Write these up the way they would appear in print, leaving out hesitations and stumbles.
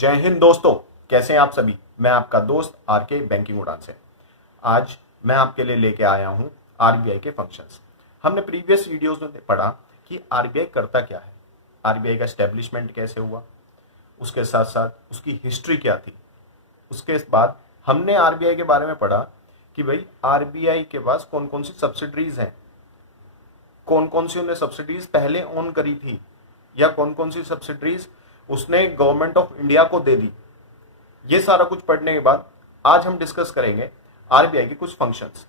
जय हिंद दोस्तों, कैसे हैं आप सभी। मैं आपका दोस्त आर के बैंकिंग उड़ान से। आज मैं आपके लिए लेके आया हूं आरबीआई के फंक्शंस। हमने प्रीवियस वीडियोस में पढ़ा कि आरबीआई करता क्या है, आरबीआई का एस्टेब्लिशमेंट कैसे हुआ, उसके साथ साथ उसकी हिस्ट्री क्या थी। उसके बाद हमने आरबीआई के बारे में पढ़ा कि भाई आरबीआई के पास कौन कौन सी सब्सिडरीज हैं, कौन कौन सी उन्हें सब्सिडीज पहले ऑन करी थी या कौन कौन सी सब्सिडरीज उसने गवर्नमेंट ऑफ इंडिया को दे दी। ये सारा कुछ पढ़ने के बाद आज हम डिस्कस करेंगे आरबीआई के कुछ फंक्शंस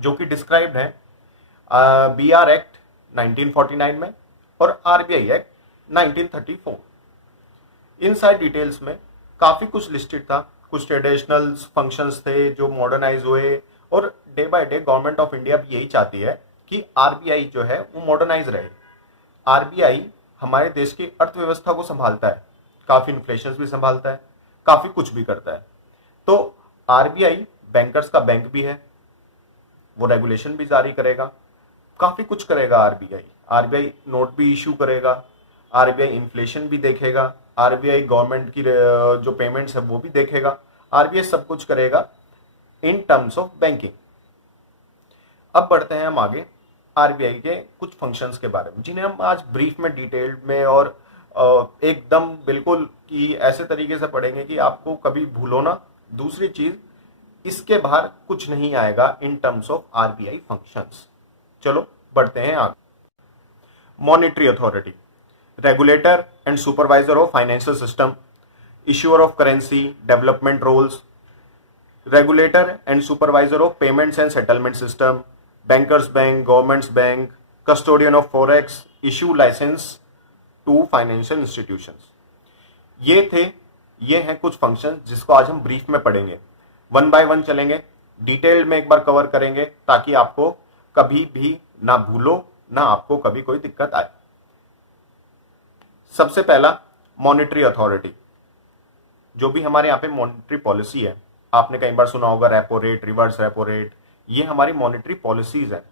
जो कि डिस्क्राइब्ड हैं बीआर एक्ट 1949 में और आरबीआई एक्ट 1934। इन सारी डिटेल्स में काफी कुछ लिस्टेड था। कुछ ट्रेडिशनल फंक्शंस थे जो मॉडर्नाइज हुए और day by day government of India भी यही चाहती है कि आरबीआई जो है वो मॉडर्नाइज रहे। आरबीआई हमारे देश की अर्थव्यवस्था को संभालता है, काफी इन्फ्लेशन भी संभालता है, काफी कुछ भी करता है। तो आरबीआई बैंकर्स का बैंक भी है, वो रेगुलेशन भी जारी करेगा, काफी कुछ करेगा। आरबीआई आरबीआई नोट भी इशू करेगा, आरबीआई इन्फ्लेशन भी देखेगा, आरबीआई गवर्नमेंट की जो पेमेंट्स है वो भी देखेगा। आरबीआई सब कुछ करेगा इन टर्म्स ऑफ बैंकिंग। अब बढ़ते हैं हम आगे आरबीआई के कुछ फंक्शंस के बारे में, जिन्हें हम आज ब्रीफ में डिटेल्ड में और एकदम बिल्कुल कि ऐसे तरीके से पढ़ेंगे कि आपको कभी भूलो ना। दूसरी चीज, इसके बाहर कुछ नहीं आएगा in terms of RBI functions. चलो बढ़ते हैं आगे। Monetary authority, regulator and supervisor of financial system, issuer of currency, development roles, regulator and supervisor of payments and settlement system, bankers bank, governments bank, custodian of forex, issue license to financial institutions। ये हैं कुछ function जिसको आज हम brief में पढ़ेंगे, one by one चलेंगे, detailed में एक बार कवर करेंगे ताकि आपको कभी भी ना भूलो, ना आपको कभी कोई दिक्कत आए। सबसे पहला मॉनेटरी अथॉरिटी, जो भी हमारे यहाँ पे मॉनेटरी पॉलिसी है, आपने कई बार सुना होगा repo rate, reverse repo rate, ये हमारी मॉनेटरी पॉलिसीज है।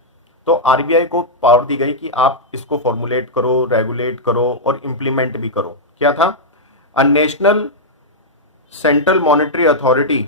तो आरबीआई को पावर दी गई कि आप इसको फॉर्मुलेट करो, रेगुलेट करो और इंप्लीमेंट भी करो। क्या था? A national central monetary authority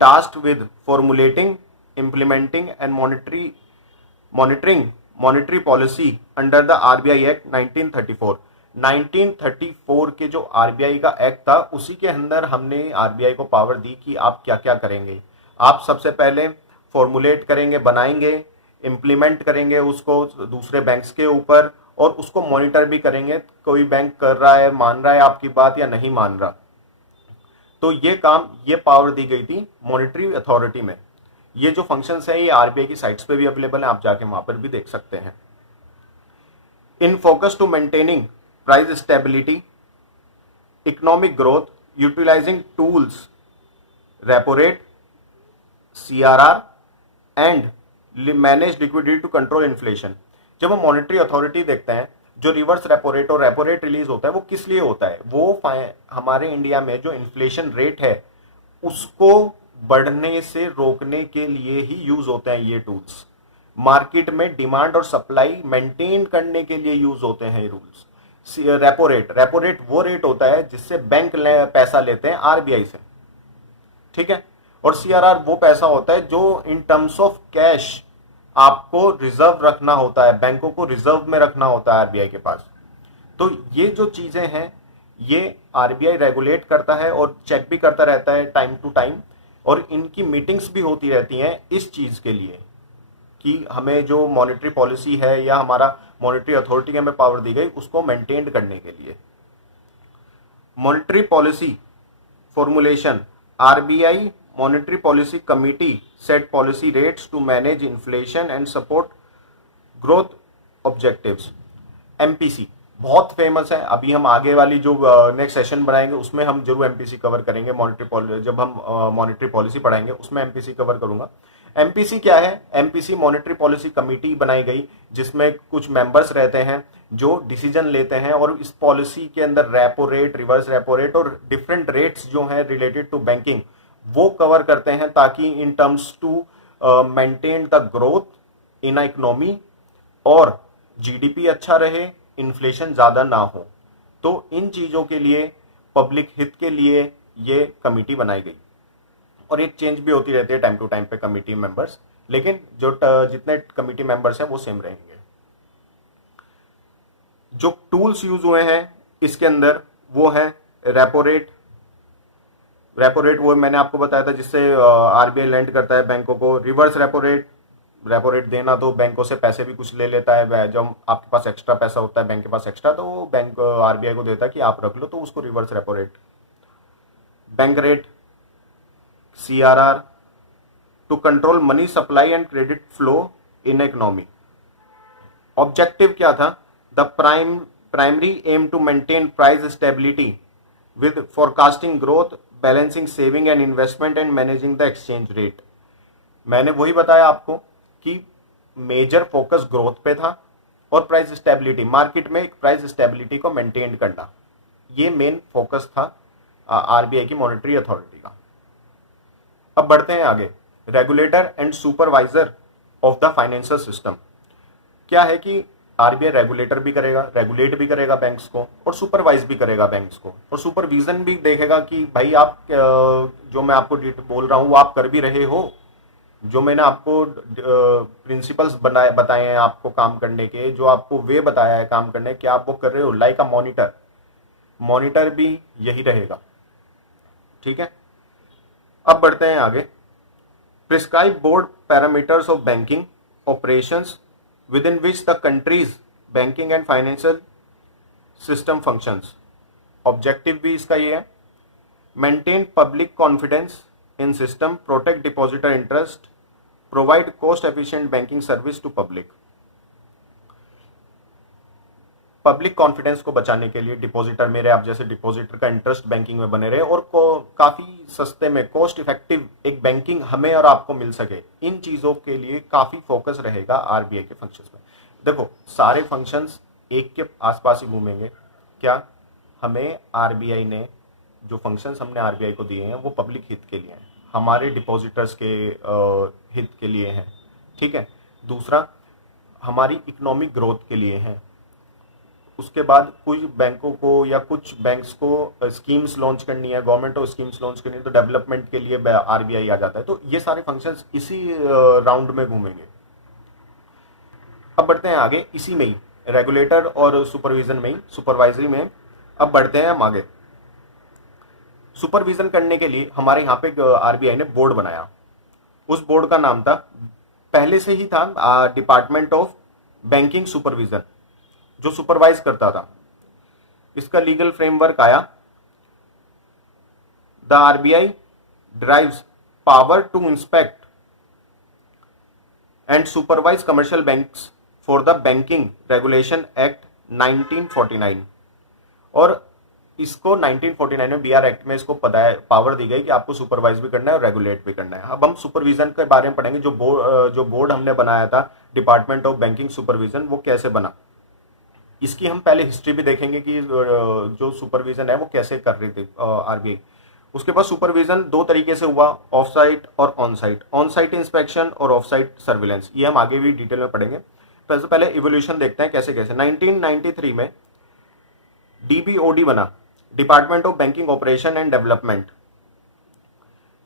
tasked with formulating, implementing and monitoring monetary policy under the RBI act 1934। 1934 के जो आरबीआई का एक्ट था उसी के अंदर हमने आरबीआई को पावर दी कि आप क्या क्या करेंगे। आप सबसे पहले फॉर्मुलेट करेंगे, बनाएंगे, इंप्लीमेंट करेंगे उसको दूसरे बैंक्स के ऊपर और उसको मॉनिटर भी करेंगे, कोई बैंक कर रहा है, मान रहा है आपकी बात या नहीं मान रहा। तो ये काम, ये पावर दी गई थी मॉनेटरी अथॉरिटी में। ये जो फंक्शंस है ये आरबीआई की साइट्स पे भी अवेलेबल है, आप जाके वहां पर भी देख सकते हैं। In focus to maintaining price stability, economic growth, utilizing tools, repo rate, CRR and manage liquidity to control inflation। जब हम मॉनेटरी अथॉरिटी देखते हैं, जो रिवर्स रेपो रेट और रेपो रेट रिलीज होता है वो किस लिए होता है? वो हमारे इंडिया में जो इन्फ्लेशन रेट है उसको बढ़ने से रोकने के लिए ही यूज होते हैं ये टूल्स। मार्केट में डिमांड और सप्लाई मेंटेन करने के लिए यूज होते हैं ये रूल्स। रेपो रेट वो रेट होता है जिससे बैंक पैसा लेते हैं आरबीआई से, ठीक है। और सीआरआर वो पैसा होता है जो इन टर्म्स ऑफ कैश आपको रिजर्व रखना होता है, बैंकों को रिजर्व में रखना होता है आरबीआई के पास। तो ये जो चीजें हैं ये आरबीआई रेगुलेट करता है और चेक भी करता रहता है टाइम टू टाइम, और इनकी मीटिंग्स भी होती रहती हैं इस चीज के लिए कि हमें जो मॉनेटरी पॉलिसी है या हमारा मॉनेटरी अथॉरिटी की हमें पावर दी गई उसको मेंटेन करने के लिए। Monetary policy formulation, RBI monetary policy committee set policy rates to manage inflation and support growth objectives. MPC बहुत फेमस है, अभी हम आगे वाली जो नेक्स्ट सेशन बनाएंगे उसमें हम जरूर एमपीसी कवर करेंगे। जब हम मॉनेटरी पॉलिसी पढ़ाएंगे उसमें एमपीसी कवर करूंगा। एमपीसी क्या है? एमपीसी मॉनेटरी पॉलिसी कमेटी बनाई गई जिसमें कुछ मेंबर्स रहते हैं जो डिसीजन लेते हैं, और इस पॉलिसी के अंदर repo rate, reverse repo rate और डिफरेंट रेट्स जो हैं रिलेटेड टू बैंकिंग वो कवर करते हैं ताकि in terms to maintain the growth in economy और जीडीपी अच्छा रहे, इन्फ्लेशन ज्यादा ना हो। तो इन चीजों के लिए पब्लिक हित के लिए ये कमिटी बनाई गई, और एक चेंज भी होती रहती है टाइम टू टाइम पे कमिटी मेंबर्स, लेकिन जो जितने कमिटी मेंबर्स हैं वो सेम रहेंगे। जो टूल्स यूज हुए हैं इसके अंदर वो है रेपो रेट। रेपो रेट वो मैंने आपको बताया था जिससे आरबीआई लेंड करता है बैंकों को। रिवर्स रेपो रेट देना तो बैंकों से पैसे भी कुछ ले लेता है। जब आपके पास एक्स्ट्रा पैसा होता है बैंक के पास एक्स्ट्रा, तो वो बैंक आरबीआई को देता है कि आप रख लो, तो उसको reverse repo rate. Bank rate, CRR, to control money supply and credit flow in economy. Objective क्या था? The primary aim to maintain price stability with forecasting growth, balancing saving and investment and managing the exchange rate. मैंने वही बताया आपको कि major focus growth पे था और प्राइस स्टेबिलिटी, मार्केट में एक प्राइस स्टेबिलिटी को मेंटेन करना, ये मेन फोकस था आरबीआई की मॉनेटरी अथॉरिटी का। अब बढ़ते हैं आगे। Regulator and supervisor of the financial system. क्या है कि आरबीआई रेगुलेट भी करेगा बैंक्स को, और सुपरवाइज भी करेगा बैंक्स को, और सुपरविजन भी देखेगा कि भाई आप जो मैं आपको बोल रहा हूं वो आप कर भी रहे हो, जो मैंने आपको प्रिंसिपल्स बताए हैं आपको काम करने के, जो आपको वे बताया है काम करने के, आप वो कर रहे हो। लाइक अ मॉनिटर भी यही रहेगा। ठीक है, अब बढ़ते हैं आगे। Prescribe board parameters of banking operations within which the country's banking and financial system functions। Objective भी इसका ये है, maintain public confidence in system, protect depositor interest, provide cost efficient banking service to public। Public confidence को बचाने के लिए depositor, मेरे आप जैसे डिपॉजिटर का इंटरेस्ट बैंकिंग में बने रहे और काफी सस्ते में कॉस्ट इफेक्टिव एक बैंकिंग हमें और आपको मिल सके, इन चीजों के लिए काफी फोकस रहेगा आरबीआई के फंक्शंस में। देखो सारे फंक्शंस एक के आसपास ही घूमेंगे। क्या हमें आरबीआई ने जो फंक्शंस हमने आरबीआई को दिए हैं वो पब्लिक हित के लिए हैं, हमारे डिपॉजिटर्स के हित के लिए हैं। ठीक है, दूसरा हमारी इकोनॉमिक ग्रोथ के लिए है। उसके बाद कुछ बैंकों को या कुछ बैंक्स को स्कीम्स लॉन्च करनी है, गवर्नमेंट को स्कीम्स लॉन्च करनी है, तो डेवलपमेंट के लिए आरबीआई आ जाता है। तो ये सारे फंक्शंस इसी राउंड में घूमेंगे। अब बढ़ते हैं आगे, इसी में ही रेगुलेटर और सुपरविजन में ही, सुपरवाइजरी में अब बढ़ते हैं हम आगे। सुपरविजन करने के लिए हमारे यहाँ पे आरबीआई ने बोर्ड बनाया। उस बोर्ड का नाम था, पहले से ही था, डिपार्टमेंट ऑफ बैंकिंग सुपरविजन, जो सुपरवाइज करता था। इसका लीगल फ्रेमवर्क आया, the RBI drives power to inspect and supervise commercial banks for the banking regulation act 1949। और इसको 1949 में बीआर एक्ट में इसको पावर दी गई कि आपको सुपरवाइज भी करना है और रेगुलेट भी करना है। अब हम सुपरविजन के बारे में पढ़ेंगे। जो बोर्ड हमने बनाया था डिपार्टमेंट ऑफ बैंकिंग सुपरविजन, वो कैसे बना, इसकी हम पहले हिस्ट्री भी देखेंगे कि जो सुपरविजन है वो कैसे कर रही थी आरबीआई। उसके बाद सुपरविजन दो तरीके से हुआ, ऑफ साइट और on site. On site inspection और ऑफ साइट सर्विलेंस, ये हम आगे भी डिटेल में पढ़ेंगे। पहले इवोल्यूशन देखते हैं कैसे कैसे। 1993 में डीबीओडी बना, department of banking operation and development.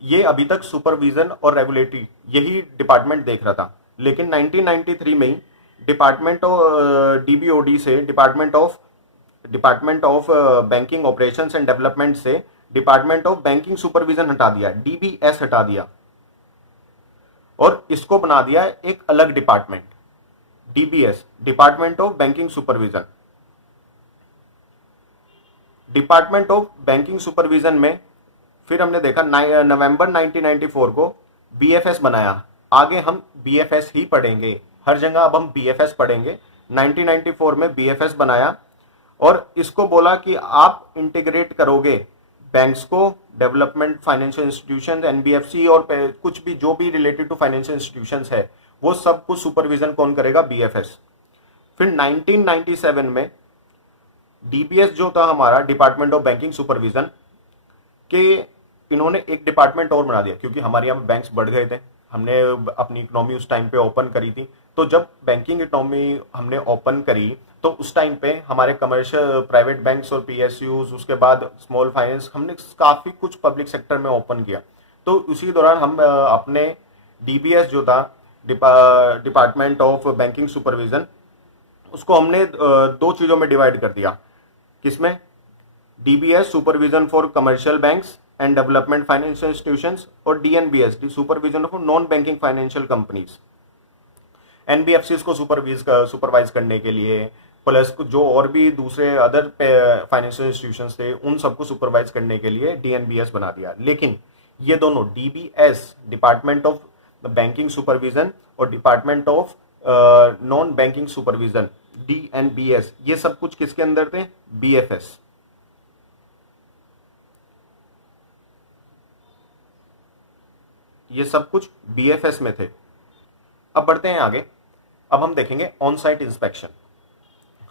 ये अभी तक सुपरविजन और रेगुलेटरी यही डिपार्टमेंट देख रहा था, लेकिन 1993 में ही डिपार्टमेंट ऑफ डीबीओडी से department of banking operations and development से डिपार्टमेंट ऑफ बैंकिंग सुपरविजन हटा दिया, डीबीएस हटा दिया, और इसको बना दिया एक अलग department, DBS, department of banking supervision. Department of banking supervision में फिर हमने देखा नवंबर 1994 को बीएफएस बनाया। आगे हम बीएफएस ही पढ़ेंगे, हर जगह अब हम बीएफएस पढ़ेंगे। 1994 में बीएफएस बनाया और इसको बोला कि आप इंटीग्रेट करोगे बैंक्स को, डेवलपमेंट फाइनेंशियल इंस्टीट्यूशन, एनबीएफसी और कुछ भी जो भी रिलेटेड टू फाइनेंशियल इंस्टीट्यूशंस है, वो सब कुछ सुपरविजन कौन करेगा? बीएफएस। फिर 1997 में डीबीएस जो था हमारा डिपार्टमेंट ऑफ बैंकिंग सुपरविजन के, इन्होंने एक डिपार्टमेंट और बना दिया क्योंकि हमारे यहाँ बैंक्स बढ़ गए थे, हमने अपनी इकोनॉमी उस टाइम पे ओपन करी थी। तो जब बैंकिंग इकोनॉमी हमने ओपन करी तो उस टाइम पे हमारे कमर्शियल प्राइवेट बैंक्स और पीएसयूज, उसके बाद स्मॉल फाइनेंस, हमने काफ़ी कुछ पब्लिक सेक्टर में ओपन किया। तो उसी दौरान हम अपने डीबीएस जो था, डिपार्टमेंट ऑफ बैंकिंग सुपरविजन, उसको हमने दो चीज़ों में डिवाइड कर दिया। किसमें? DBS supervision for commercial banks and development financial institutions, और DNBS supervision for non banking financial companies. NBFC को सुपरवाइज करने के लिए, प्लस जो और भी दूसरे अदर फाइनेंशियल इंस्टीट्यूशंस थे उन सबको सुपरवाइज करने के लिए डीएनबीएस बना दिया। लेकिन ये दोनों DBS, department of banking supervision, और department of non banking supervision, DNBS, ये सब कुछ किसके अंदर थे? बीएफएस। ये सब कुछ बीएफएस में थे। अब बढ़ते हैं आगे। अब हम देखेंगे ऑन साइट इंस्पेक्शन।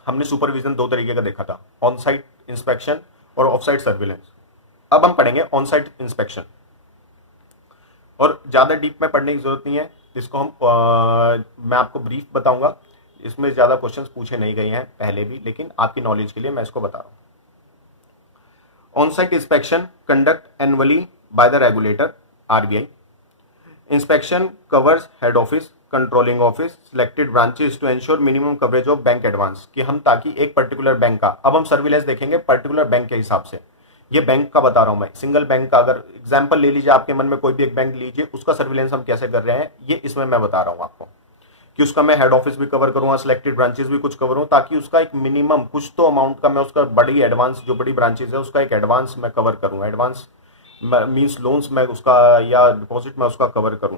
हमने सुपरविजन दो तरीके का देखा था, ऑन साइट इंस्पेक्शन और ऑफ साइट सर्विलेंस। अब हम पढ़ेंगे ऑन साइट इंस्पेक्शन, और ज्यादा डीप में पढ़ने की जरूरत नहीं है इसको। मैं आपको ब्रीफ बताऊंगा, इसमें ज्यादा क्वेश्चंस पूछे नहीं गए हैं पहले भी, लेकिन आपकी नॉलेज के लिए मैं इसको बता रहा हूं। On site inspection conduct annually by the regulator RBI. Inspection covers head office, controlling office, selected branches to ensure minimum coverage of bank advance, कि हम ताकि एक पर्टिकुलर बैंक का, अब हम सर्विलेंस देखेंगे पर्टिकुलर बैंक के हिसाब से। ये बैंक का बता रहा हूं मैं, सिंगल बैंक का अगर एग्जांपल ले लीजिए, आपके मन में कोई भी एक बैंक लीजिए, उसका सर्विलेंस हम कैसे कर रहे हैं ये इसमें मैं बता रहा हूं आपको, कि उसका मैं हेड ऑफिस भी कवर करूंगा, सिलेक्टेड ब्रांचेस भी कुछ कवर हूं, ताकि उसका एक मिनिमम कुछ तो अमाउंट का मैं उसका बड़ी एडवांस, जो बड़ी ब्रांचेस है उसका एक एडवांस मैं कवर करूँ। एडवांस मीन्स लोन्स मैं उसका, या डिपॉजिट मैं उसका कवर करूं।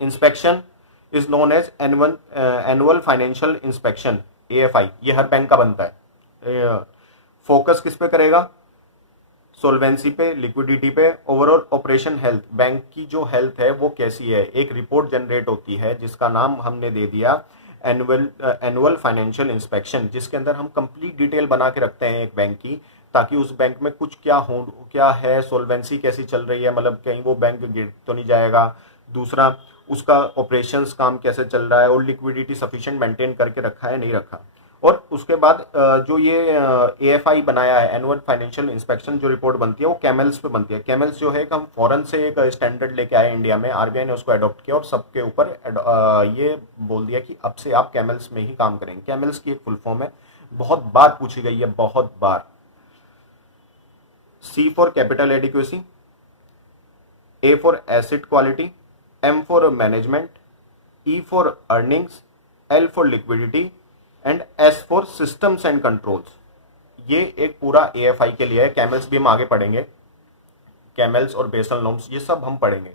Inspection is known as annual financial inspection, AFI, ये हर बैंक का बनता है। फोकस किस पे करेगा? सोल्वेंसी पे, लिक्विडिटी पे, ओवरऑल ऑपरेशन हेल्थ, बैंक की जो हेल्थ है वो कैसी है। एक रिपोर्ट जनरेट होती है जिसका नाम हमने दे दिया एनुअल फाइनेंशियल इंस्पेक्शन, जिसके अंदर हम कंप्लीट डिटेल बना के रखते हैं एक बैंक की, ताकि उस बैंक में कुछ क्या है, सोल्वेंसी कैसी चल रही है, मतलब कहीं वो बैंक गिर तो नहीं जाएगा। दूसरा, उसका ऑपरेशंस काम कैसे चल रहा है, और लिक्विडिटी सफिशिएंट मेंटेन करके रखा है नहीं रखा। और उसके बाद जो ये एएफआई बनाया है, एनुअल फाइनेंशियल इंस्पेक्शन, जो रिपोर्ट बनती है वो कैमल्स पे बनती है। कैमल्स जो है हम फॉरेन से एक स्टैंडर्ड लेके आए इंडिया में, आरबीआई ने उसको अडॉप्ट किया और सबके ऊपर ये बोल दिया कि अब से आप कैमल्स में ही काम करेंगे। कैमल्स की एक फुल फॉर्म है, बहुत बार पूछी गई है, बहुत बार। C for capital adequacy, A for asset quality, M for management, E for earnings, L for liquidity and S for systems and controls. ये एक पूरा AFI के लिए है। कैमल्स भी हम आगे पढ़ेंगे, कैमल्स और बेसल नॉर्म्स ये सब हम पढ़ेंगे।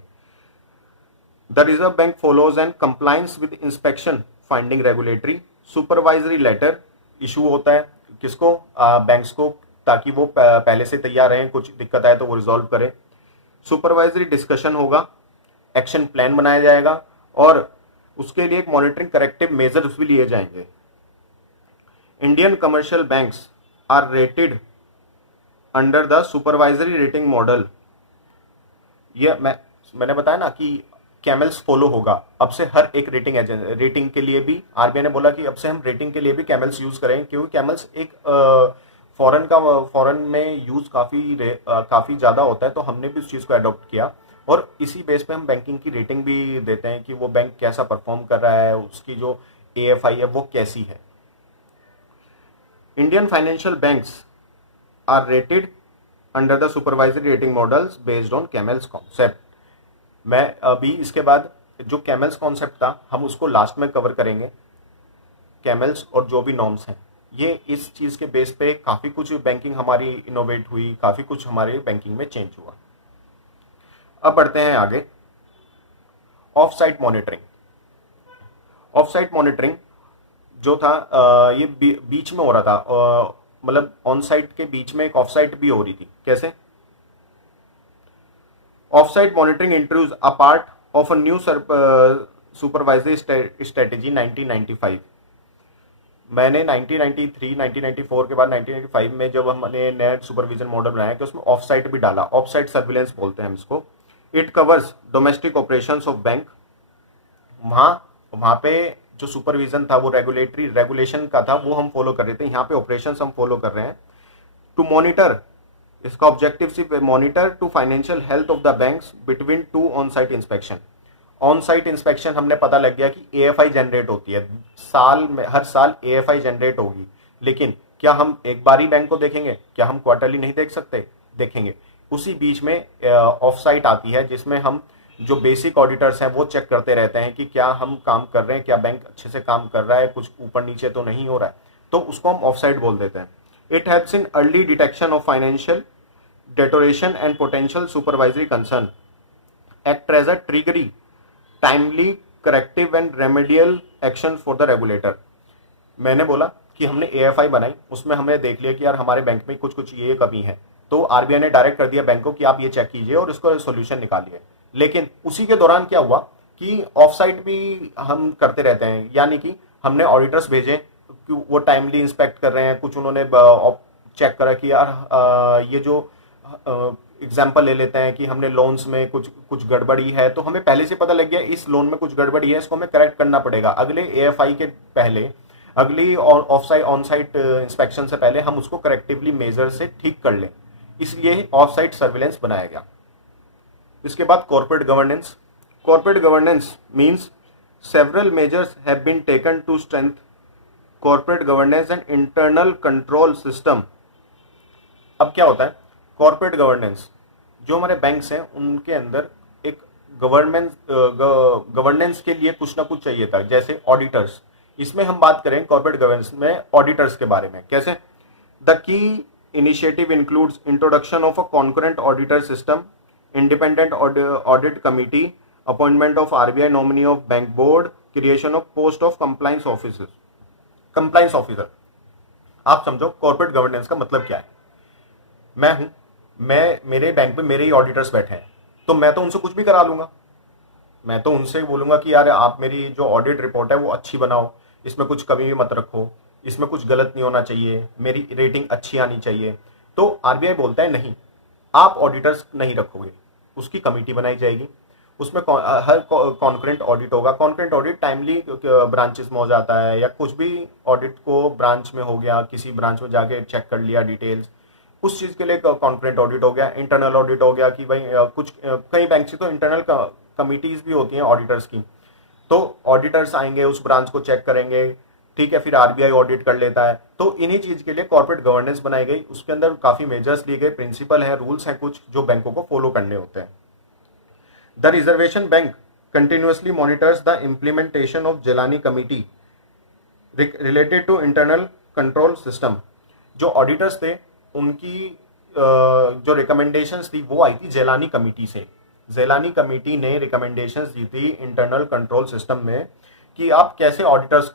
The reserve bank follows and compliance with inspection finding regulatory supervisory letter issue होता है किसको? बैंक्स को, ताकि वो पहले से तैयार रहें, कुछ दिक्कत आए तो वो रिजॉल्व करें। सुपरवाइजरी डिस्कशन होगा, एक्शन प्लान बनाया जाएगा, और उसके लिए एक मॉनिटरिंग करेक्टिव मेजर्स भी लिए जाएंगे। Indian commercial banks are rated under the supervisory rating model. ये मैंने बताया ना कि कैमल्स फॉलो होगा अब से हर एक रेटिंग के लिए भी। आरबीआई ने बोला कि अब से हम रेटिंग के लिए भी कैमल्स यूज करें, क्योंकि कैमल्स एक फॉरेन में यूज काफी ज्यादा होता है, तो हमने भी उस चीज को अडॉप्ट किया, और इसी बेस पे हम बैंकिंग की रेटिंग भी देते हैं कि वो बैंक कैसा परफॉर्म कर रहा है, उसकी जो एएफआई है वो कैसी है। Indian financial banks are rated under the supervisory rating models based on CAMELS concept. मैं अभी इसके बाद जो कैमल्स कॉन्सेप्ट था हम उसको लास्ट में कवर करेंगे। कैमल्स और जो भी नॉर्म्स हैं, ये इस चीज के बेस पे काफी कुछ बैंकिंग हमारी इनोवेट हुई, काफी कुछ हमारे बैंकिंग में चेंज हुआ। अब बढ़ते हैं आगे। Of site monitoring. Of site monitoring जो था ये बीच में हो रहा था, मतलब ऑन साइट के बीच में एक ऑफ साइट भी हो रही थी। कैसे? Of site monitoring introduce a part of a new supervisory strategy 1995। मैंने 1993, 1994 के बाद 1995 में जब हमने नया सुपरविजन मॉडल बनाया कि उसमें ऑफ साइट भी डाला। ऑफ साइट सर्विलेंस बोलते हैं हम इसको। It covers domestic operations of bank. वहां पे जो सुपरविजन था वो रेगुलेशन का था, वो हम फॉलो कर रहे थे। यहाँ पे ऑपरेशंस हम फॉलो कर रहे हैं। टू मॉनिटर, इसका ऑब्जेक्टिव सिर्फ monitor to financial health of the banks between two on site inspection. On site inspection हमने पता लग गया कि एएफआई जनरेट होती है साल में, हर साल एएफआई जनरेट होगी। लेकिन क्या हम एक बार ही बैंक को देखेंगे? क्या हम क्वार्टरली नहीं देख सकते? देखेंगे। उसी बीच में ऑफ साइट आती है जिसमें हम जो बेसिक ऑडिटर्स हैं वो चेक करते रहते हैं कि क्या हम काम कर रहे हैं, क्या बैंक अच्छे से काम कर रहा है, कुछ ऊपर नीचे तो नहीं हो रहा है, तो उसको हम ऑफ साइट बोल देते हैं। It helps in early detection of financial deterioration and potential supervisory concern, act as a triggering timely corrective and remedial action for the regulator। मैंने बोला कि हमने एएफआई बनाई, उसमें हमने देख लिया कि यार हमारे बैंक में कुछ कुछ ये कमी है, तो आरबीआई ने डायरेक्ट कर दिया बैंक को कि आप ये चेक कीजिए और इसको सोल्यूशन निकालिए। लेकिन उसी के दौरान क्या हुआ कि ऑफ साइट भी हम करते रहते हैं, यानी कि हमने ऑडिटर्स भेजे कि वो टाइमली इंस्पेक्ट कर रहे हैं, कुछ उन्होंने चेक करा कि यार ये जो एग्जाम्पल ले लेते हैं कि हमने लोन्स में कुछ गड़बड़ी है, तो हमें पहले से पता लग गया इस लोन में कुछ गड़बड़ी है, इसको हमें करेक्ट करना पड़ेगा। अगले एएफआई के पहले, अगली ऑन साइट इंस्पेक्शन से पहले हम उसको करेक्टिवली मेजर से ठीक कर लें, इसलिए ऑफ साइट सर्विलेंस बनाया गया। इसके बाद corporate governance. Corporate governance means several measures have been taken to strength corporate governance and internal control system. अब क्या होता है कॉर्पोरेट गवर्नेंस, जो हमारे बैंक्स हैं उनके अंदर एक गवर्नेंस के लिए कुछ ना कुछ चाहिए था, जैसे ऑडिटर्स। इसमें हम बात करें कॉर्पोरेट गवर्नेंस में ऑडिटर्स के बारे में। कैसे? The key initiative includes introduction of a concurrent auditor system, independent audit committee, appointment of RBI nominee of bank board, creation of post of compliance officer. Compliance officer, आप समझो corporate governance का मतलब क्या है। मैं हूं, मेरे बैंक में मेरे ही ऑडिटर्स बैठे हैं, तो मैं तो उनसे कुछ भी करा लूंगा। मैं तो उनसे बोलूंगा कि यार आप मेरी जो ऑडिट रिपोर्ट है वो अच्छी बनाओ, इसमें कुछ कमी भी मत रखो, इसमें कुछ गलत नहीं होना चाहिए, मेरी रेटिंग अच्छी आनी चाहिए। तो आरबीआई बोलता है नहीं, आप ऑडिटर्स नहीं रखोगे, उसकी कमेटी बनाई जाएगी, उसमें हर कॉन्करेंट ऑडिट होगा। कॉन्करेंट ऑडिट टाइमली ब्रांचेस में हो जाता है, या कुछ भी ऑडिट को ब्रांच में हो गया, किसी ब्रांच में जाके चेक कर लिया डिटेल्स, उस चीज के लिए कॉन्करेंट ऑडिट हो गया। इंटरनल ऑडिट हो गया कि भाई कुछ कई बैंक से तो इंटरनल कमिटीज भी होती हैं ऑडिटर्स की, तो ऑडिटर्स आएंगे उस ब्रांच को चेक करेंगे, ठीक है, फिर आरबीआई ऑडिट कर लेता है। तो इन्हीं चीज के लिए कॉर्पोरेट गवर्नेंस बनाई गई, उसके अंदर काफी मेजर्स लिए गए, प्रिंसिपल है, रूल्स हैं कुछ जो बैंकों को फॉलो करने होते हैं। The reservation bank continuously monitors the implementation of Jilani committee related to internal control system. जो ऑडिटर्स थे उनकी जो रिकमेंडेशंस थी वो आई थी जेलानी कमिटी से। जेलानी कमिटी ने रिकमेंडेशंस दी थी इंटरनल कंट्रोल सिस्टम में कि आप कैसे ऑडिटर्स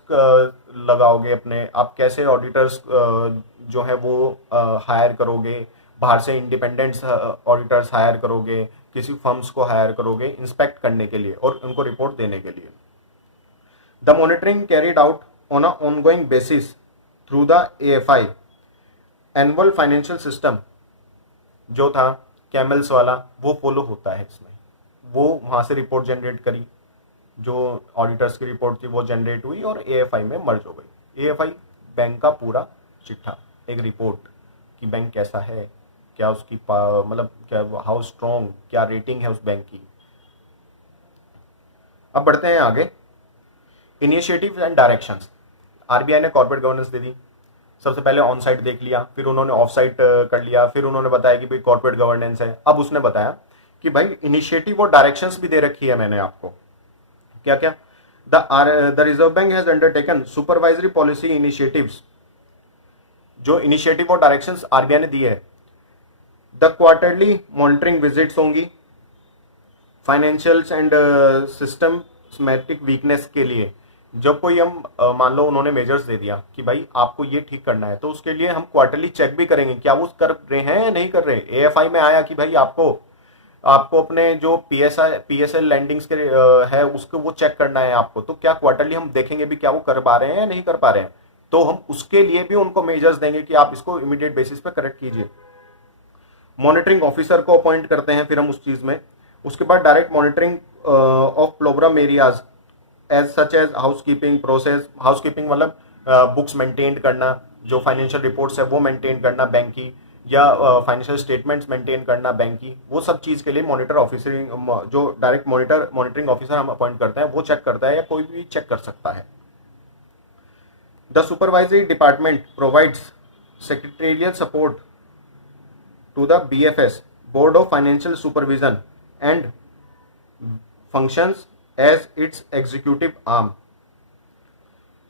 लगाओगे अपने, आप कैसे ऑडिटर्स जो है वो हायर करोगे, बाहर से इंडिपेंडेंट ऑडिटर्स हायर करोगे, किसी फर्म्स को हायर करोगे इंस्पेक्ट करने के लिए और उनको रिपोर्ट देने के लिए। The monitoring carried out on a ongoing basis through the AFI annual financial system जो था कैमल्स वाला, वो फॉलो होता है इसमें। वो वहां से रिपोर्ट जनरेट करी, जो ऑडिटर्स की रिपोर्ट थी वो जनरेट हुई और एएफआई में मर्ज हो गई। एएफआई बैंक का पूरा चिट्ठा, एक रिपोर्ट कि बैंक कैसा है, क्या उसकी मतलब क्या हाउ स्ट्रॉन्ग, क्या रेटिंग है उस बैंक की। अब बढ़ते हैं आगे। Initiative and directions. आरबीआई ने कॉर्पोरेट गवर्नेंस दे दी, सबसे पहले ऑन साइट देख लिया, फिर उन्होंने ऑफ साइट कर लिया, फिर उन्होंने बताया कि भाई कॉर्पोरेट गवर्नेंस है। अब उसने बताया कि भाई इनिशिएटिव और डायरेक्शंस भी दे रखी है मैंने आपको। क्या क्या? The reserve bank has undertaken supervisory policy initiatives. जो इनिशिएटिव और डायरेक्शंस आरबीआई ने दी है, द क्वार्टरली मॉनिटरिंग विजिट्स होंगी फाइनेंशियल्स एंड सिस्टमैटिक वीकनेस के लिए। जब कोई हम मान लो उन्होंने मेजर्स दे दिया कि भाई आपको ये ठीक करना है, तो उसके लिए हम क्वार्टरली चेक भी करेंगे क्या वो कर रहे हैं या नहीं कर रहे। एएफआई में आया कि भाई आपको अपने जो पीएसएल लैंडिंग्स के है उसको वो चेक करना है आपको, तो क्या क्वार्टरली हम देखेंगे भी क्या वो कर पा रहे हैं या नहीं कर पा रहे हैं, तो हम उसके लिए भी उनको मेजर्स देंगे कि आप इसको इमीडिएट बेसिस पे करेक्ट कीजिए। मॉनिटरिंग ऑफिसर को अपॉइंट करते हैं फिर हम उस चीज में, उसके बाद direct monitoring of program areas as such as housekeeping process. Housekeeping मतलब बुक्स मेंटेन करना, जो फाइनेंशियल रिपोर्ट्स है वो मेंटेन करना बैंक की, या फाइनेंशियल स्टेटमेंट्स मेंटेन करना बैंक की, वो सब चीज़ के लिए मॉनिटर ऑफिसर, जो डायरेक्ट मॉनिटरिंग ऑफिसर हम अपॉइंट करते हैं वो चेक करता है, या कोई भी चेक कर सकता है। The supervisory department provides secretarial support to the BFS Board of Financial Supervision and functions as its executive arm।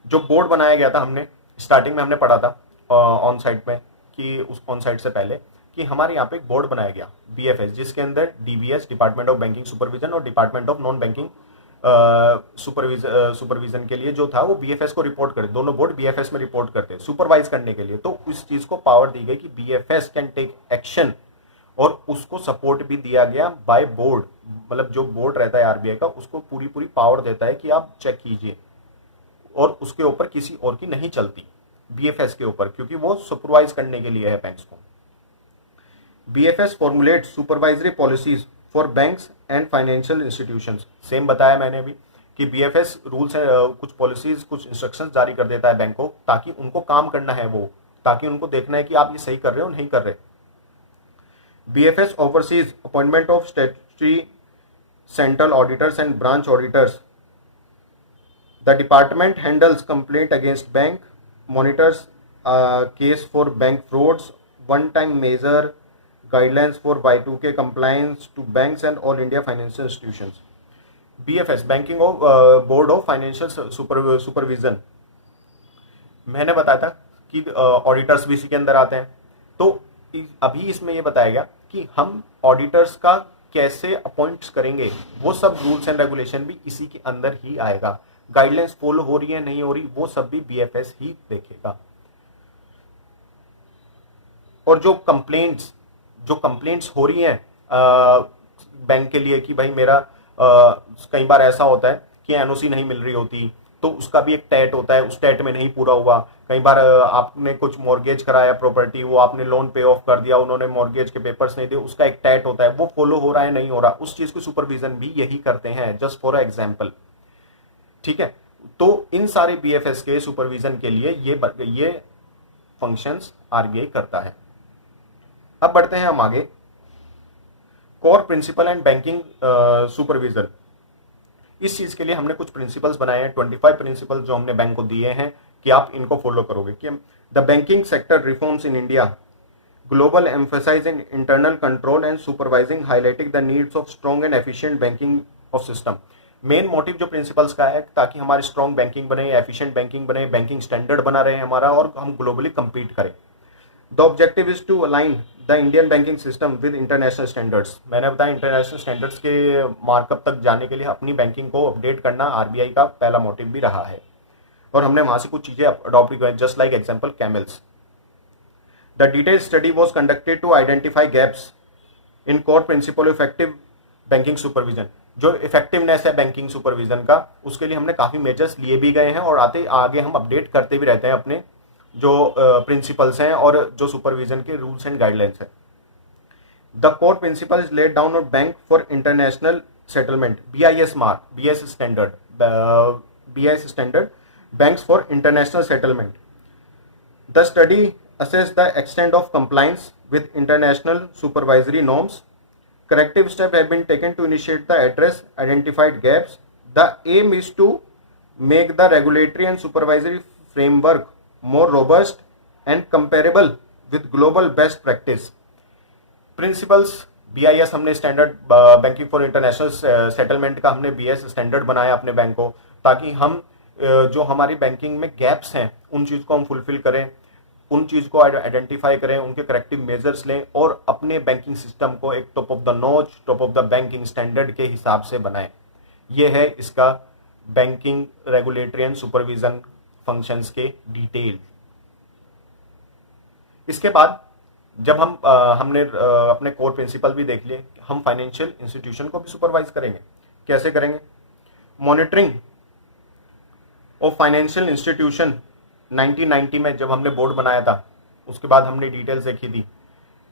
जो बोर्ड बनाया गया था, हमने स्टार्टिंग में हमने पढ़ा था ऑन साइट में, कि उस ऑन साइट से पहले कि हमारे यहाँ पे एक बोर्ड बनाया गया BFS, जिसके अंदर DBS department of banking supervision और department of non banking supervision के लिए जो था वो BFS को रिपोर्ट करे। दोनों बोर्ड BFS में रिपोर्ट करते हैं सुपरवाइज करने के लिए। तो इस चीज को पावर दी गई कि BFS कैन टेक एक्शन, और उसको सपोर्ट भी दिया गया बाय बोर्ड। मतलब जो बोर्ड रहता है RBI का, उसको पूरी पूरी पावर देता है कि आप चेक कीजिए, और उसके ऊपर किसी और की नहीं चलती, BFS के ऊपर, क्योंकि वो सुपरवाइज करने के लिए है बैंक्स को। BFS formulate supervisory policies for banks and financial institutions. Same बताया मैंने भी कि BFS रूल्स कुछ पॉलिसीज, कुछ इंस्ट्रक्शंस जारी कर देता है बैंक को, ताकि उनको काम करना है वो, ताकि उनको देखना है कि आप ये सही कर रहे हो नहीं कर रहे। BFS overseas appointment of statutory central auditors and branch auditors. The department handles complaint against bank, monitors case for bank frauds, one time major guidelines for Y2K compliance to banks and all India financial institutions। BFS banking board of financial supervision, मैंने बताया था कि auditors भी इसी के अंदर आते हैं। तो अभी इसमें यह बताया गया कि हम ऑडिटर्स का कैसे अपॉइंट करेंगे, वो सब रूल्स एंड रेगुलेशन भी इसी के अंदर ही आएगा। गाइडलाइंस फॉलो हो रही है नहीं हो रही, वो सब भी BFS ही देखेगा। और जो कंप्लेंट्स हो रही हैं बैंक के लिए कि भाई मेरा कई बार ऐसा होता है कि NOC नहीं मिल रही होती, तो उसका भी एक टैट होता है, उस टैट में नहीं पूरा हुआ। कई बार आपने कुछ मॉर्गेज कराया प्रॉपर्टी, वो आपने लोन पे ऑफ कर दिया, उन्होंने मॉर्गेज के पेपर्स नहीं दिए, उसका एक टैट होता है, वो फॉलो हो रहा है नहीं हो रहा, उस चीज की सुपरविजन भी यही करते हैं, जस्ट फॉर एग्जाम्पल। ठीक है, तो इन सारे BFS के सुपरविजन के लिए ये फंक्शंस RBI करता है। अब बढ़ते हैं हम आगे। Core principle and banking supervision, इस चीज के लिए हमने कुछ प्रिंसिपल्स बनाए हैं, 25 प्रिंसिपल जो हमने बैंक को दिए हैं कि आप इनको फॉलो करोगे। कि the banking sector reforms in India, global emphasizing internal control and supervising, highlighting the needs of strong and efficient banking of system. Main motive जो प्रिंसिपल्स का है, ताकि हमारी स्ट्रॉन्ग बैंकिंग बने, एफिशिएंट बैंकिंग बने, बैंकिंग स्टैंडर्ड बना रहे हमारा, और हम ग्लोबली कंपीट करें। The objective is to align the Indian banking system with international standards. मैंने बताया इंटरनेशनल स्टैंडर्ड्स के मार्कअप तक जाने के लिए अपनी बैंकिंग को अपडेट करना RBI का पहला मोटिव भी रहा है, और हमने वहां से कुछ चीजें अडॉप्ट की, just like example CAMELS. The detailed study was conducted to identify gaps in core principle effective banking supervision. जो इफेक्टिवनेस है बैंकिंग सुपरविजन का, उसके लिए हमने काफी मेजर्स लिए भी गए हैं, और आगे हम अपडेट करते भी रहते हैं अपने जो प्रिंसिपल्स हैं और जो सुपरविजन के रूल्स एंड गाइडलाइंस है। The core principle is laid down on bank for international settlement, BIS mark, BIS standard banks for international settlement. The study assess the extent of compliance with international supervisory norms. Corrective steps have been taken to initiate the address identified gaps. The aim is to make the regulatory and supervisory framework more robust and comparable with global best practice. Principles BIS हमने standard banking for international settlement का हमने BIS standard बनाया अपने bank को, ताकि हम जो हमारी बैंकिंग में गैप्स हैं उन चीज़ को हम फुलफिल करें, उन चीज़ को आइडेंटिफाई करें, उनके करेक्टिव मेजर्स लें, और अपने बैंकिंग सिस्टम को एक top of the notch, top of the banking standard के हिसाब से बनाएं। ये है इसका banking regulatory and supervision functions के डिटेल। इसके बाद जब हमने अपने कोर प्रिंसिपल भी देख लिए, हम फाइनेंशियल इंस्टीट्यूशन को भी सुपरवाइज करेंगे। कैसे करेंगे? मॉनिटरिंग ऑफ फाइनेंशियल इंस्टीट्यूशन 1990 में जब हमने बोर्ड बनाया था, उसके बाद हमने डिटेल्स देखी थी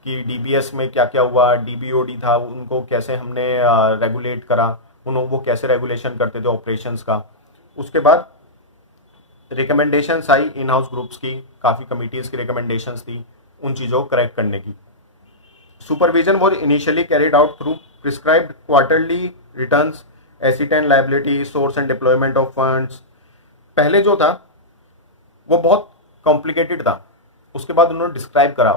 कि डीबीएस में क्या क्या हुआ, डीबीओडी था, उनको कैसे हमने रेगुलेट करा, वो कैसे रेगुलेशन करते थे ऑपरेशंस का। उसके बाद recommendations I in house groups की, काफ़ी कमिटीज़ की रिकमेंडेशंस थी उन चीज़ों को करेक्ट करने की। Supervision was initially carried out through prescribed quarterly returns, asset and liability, source and deployment of funds. पहले जो था वो बहुत कॉम्प्लिकेटेड था, उसके बाद उन्होंने डिस्क्राइब करा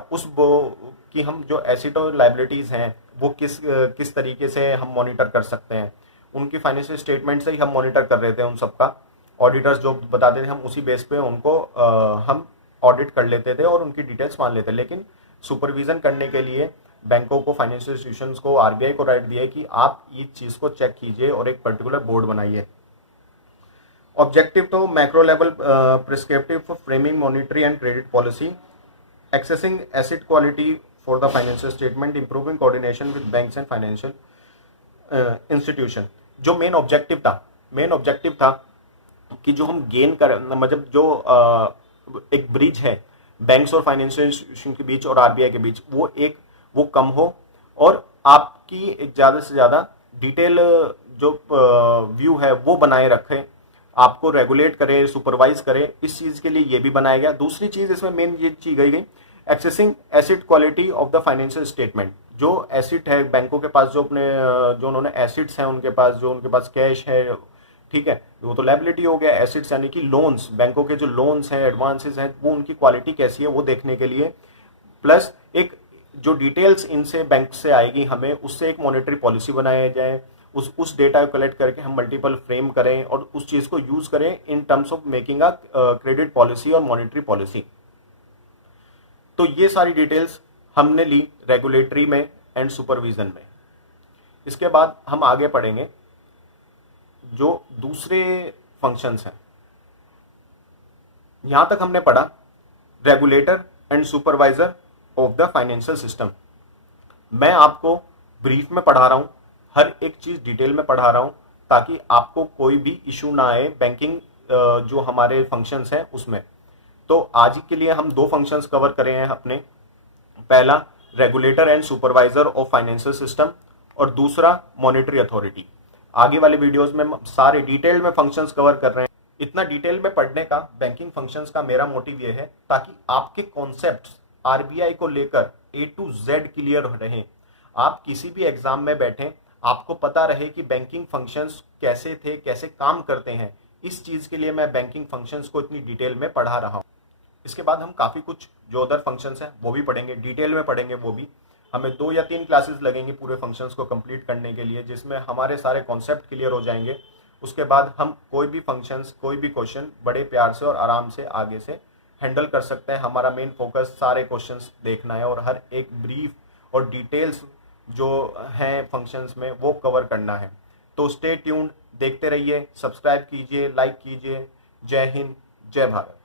कि हम जो एसेट और लायबिलिटीज़ हैं वो किस तरीके से हम मॉनिटर कर सकते हैं। उनकी फाइनेंशियल स्टेटमेंट से ही हम मॉनिटर कर रहे थे उन सबका। ऑडिटर्स जो बताते थे हम उसी बेस पे उनको हम ऑडिट कर लेते थे और उनकी डिटेल्स मान लेते। लेकिन सुपरविजन करने के लिए बैंकों को, फाइनेंशियल इंस्टीट्यूशंस को, आरबीआई को राइट दिया है कि आप इस चीज़ को चेक कीजिए और एक पर्टिकुलर बोर्ड बनाइए। ऑब्जेक्टिव तो macro level prescriptive for framing monetary and credit policy, accessing asset quality for the financial statement, improving coordination with banks and financial institution. जो मेन ऑब्जेक्टिव था कि जो हम गेन कर, मतलब जो एक ब्रिज है बैंक्स और फाइनेंशियल इंस्टीट्यूशन के बीच और आरबीआई के बीच, वो कम हो और आपकी एक ज़्यादा से ज़्यादा डिटेल जो व्यू है वो बनाए रखें, आपको रेगुलेट करे, सुपरवाइज करे। इस चीज़ के लिए ये भी बनाया गया। दूसरी चीज़ इसमें मेन ये चीज गई accessing asset quality of the financial statement. जो एसेट है बैंकों के पास, जो उन्होंने एसेट्स हैं उनके पास, जो उनके पास कैश है, ठीक है, वो तो लायबिलिटी हो गया। एसेट्स यानी कि लोन्स, बैंकों के जो लोन्स हैं, एडवांसेस हैं, वो उनकी क्वालिटी कैसी है वो देखने के लिए, प्लस एक जो डिटेल्स इनसे बैंक से आएगी हमें, उससे एक मॉनेटरी पॉलिसी बनाया जाए। उस डेटा को कलेक्ट करके हम मल्टीपल फ्रेम करें और उस चीज़ को यूज करें इन terms of making a credit policy और मॉनेटरी पॉलिसी। तो ये सारी डिटेल्स हमने ली रेगुलेटरी में एंड सुपरविजन में। इसके बाद हम आगे पढ़ेंगे जो दूसरे फंक्शंस हैं। यहां तक हमने पढ़ा regulator and supervisor of the financial system. मैं आपको ब्रीफ में पढ़ा रहा हूं, हर एक चीज डिटेल में पढ़ा रहा हूं ताकि आपको कोई भी इशू ना आए बैंकिंग जो हमारे फंक्शंस हैं उसमें। तो आज के लिए हम दो फंक्शंस कवर करें हैं अपने। पहला regulator and supervisor of financial system और दूसरा मॉनेटरी अथॉरिटी। आगे वाले वीडियोस में सारे डिटेल में फंक्शंस कवर कर रहे हैं। इतना डिटेल में पढ़ने का बैंकिंग फंक्शंस का मेरा मोटिव ये है ताकि आपके कॉन्सेप्ट्स आरबीआई को लेकर A to Z क्लियर रहें। आप किसी भी एग्जाम में बैठें, आपको पता रहे कि बैंकिंग फंक्शंस कैसे थे, कैसे काम करते हैं। इस चीज के लिए मैं बैंकिंग फंक्शंस को इतनी डिटेल में पढ़ा रहा हूं। इसके बाद हम काफी कुछ जो अदर फंक्शंस हैं वो भी पढ़ेंगे, डिटेल में पढ़ेंगे। वो भी हमें 2 या 3 क्लासेस लगेंगी पूरे फंक्शंस को कंप्लीट करने के लिए, जिसमें हमारे सारे कॉन्सेप्ट क्लियर हो जाएंगे। उसके बाद हम कोई भी फंक्शंस, कोई भी क्वेश्चन बड़े प्यार से और आराम से आगे से हैंडल कर सकते हैं। हमारा मेन फोकस सारे क्वेश्चंस देखना है और हर एक ब्रीफ और डिटेल्स जो हैं फंक्शंस में वो कवर करना है। तो स्टे ट्यून्ड, देखते रहिए, सब्सक्राइब कीजिए, लाइक कीजिए। जय हिंद, जय भारत।